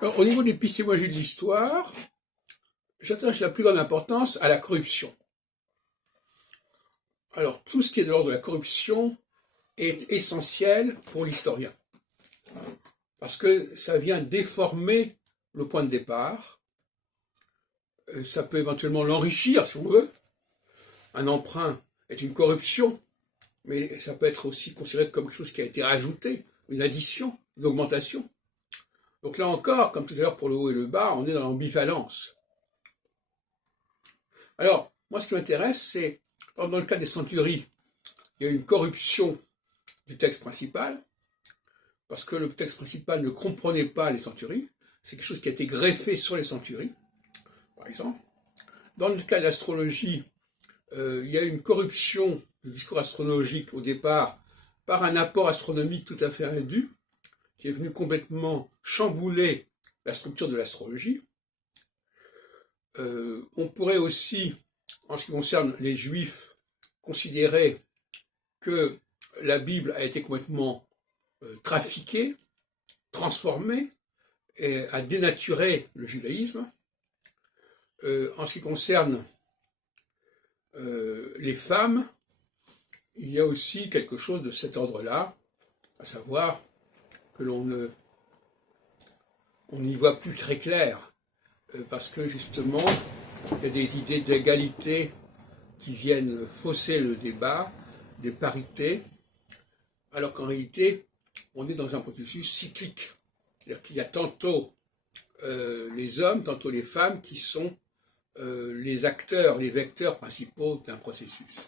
Alors, au niveau de l'épistémologie de l'histoire, j'attache la plus grande importance à la corruption. Alors, tout ce qui est de l'ordre de la corruption est essentiel pour l'historien, parce que ça vient déformer le point de départ, ça peut éventuellement l'enrichir, si on veut. Un emprunt est une corruption, mais ça peut être aussi considéré comme quelque chose qui a été rajouté, une addition, une augmentation. Donc là encore, comme tout à l'heure pour le haut et le bas, on est dans l'ambivalence. Alors, moi ce qui m'intéresse, c'est, dans le cas des centuries, il y a une corruption du texte principal, parce que le texte principal ne comprenait pas les centuries, c'est quelque chose qui a été greffé sur les centuries, par exemple. Dans le cas de l'astrologie, il y a une corruption du discours astrologique au départ par un apport astronomique tout à fait indu, qui est venu complètement chambouler la structure de l'astrologie. On pourrait aussi, en ce qui concerne les Juifs, considérer que la Bible a été complètement trafiquée, transformée, et a dénaturé le judaïsme. En ce qui concerne les femmes, il y a aussi quelque chose de cet ordre-là, à savoir que l'on n'y voit plus très clair, parce que justement, il y a des idées d'égalité qui viennent fausser le débat, des parités, alors qu'en réalité, on est dans un processus cyclique. C'est-à-dire qu'il y a tantôt les hommes, tantôt les femmes qui sont les acteurs, les vecteurs principaux d'un processus.